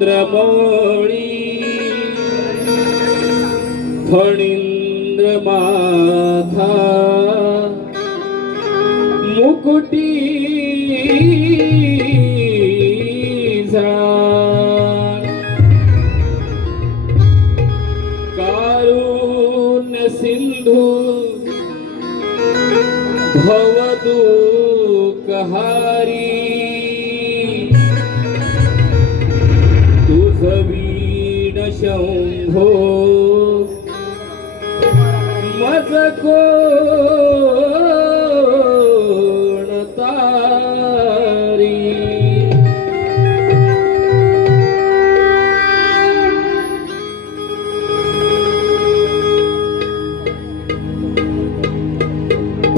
चंद्रमौळी फणींद्र माथा मुकुटी कारुण्य सिंधू भवदुःखहारी तुझ वीण शंभो मज कोण तारी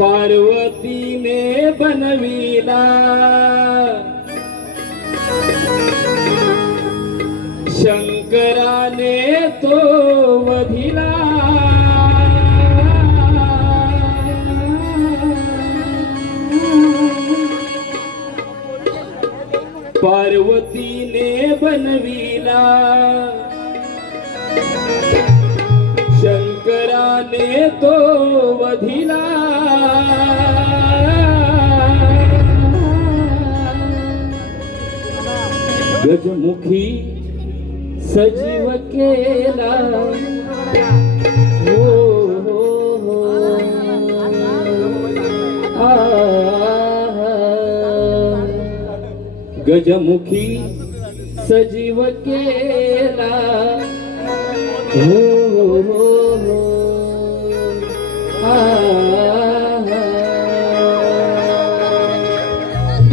पार्वतीने बनविला शंकराने तो वधिला पार्वतीने बनविला शंकराने तो वधिला गजमुखी सजीव केला हो हो हो गजमुखी सजीव केला हो हो हो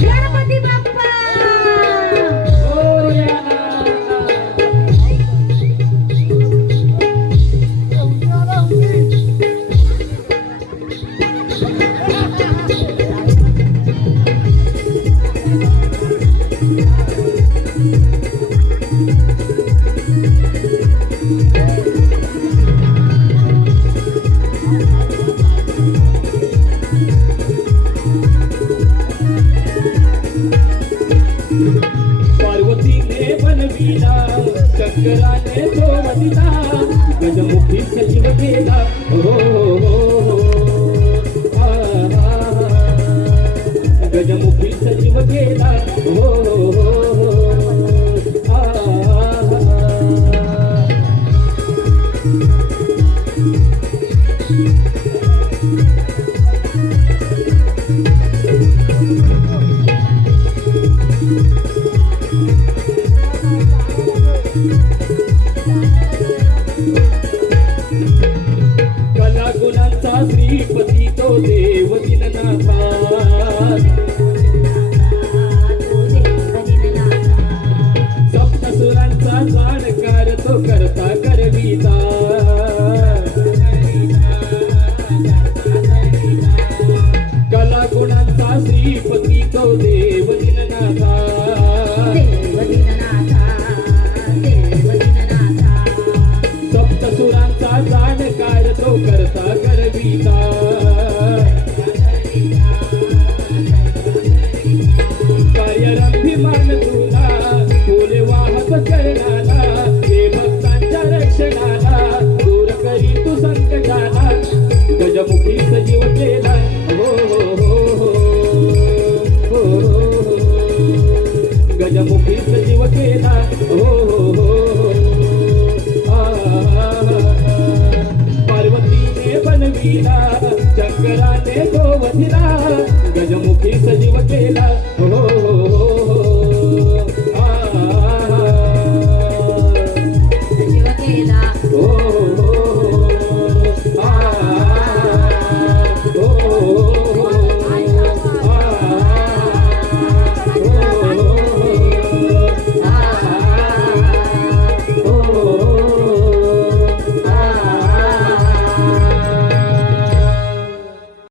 गणपती बाप्पा पार्वतीने बनविला शंकराने तो वधिला गजमुखी सजीव केला हो गजमुखी सजीव केला हो कला गुणांचा श्रीपती तो देव दीननाथा सप्तसुरांचा जाणकार तो करता करविता कला गुणांचा श्रीपती तो देव दीननाथा सप्तसुरांचा जाणकार तो करता करविता कार्यरंभिमान तुला फुले वाहत चरणाला हे भक्तांच्या रक्षणाला दूर करी तू संकटाला गजमुखी सजीव केला हो हो हो हो गजमुखी सजीव केला हो हो पार्वतीने बनविला शंकराने तो वधिला गजमुखी सजीव केला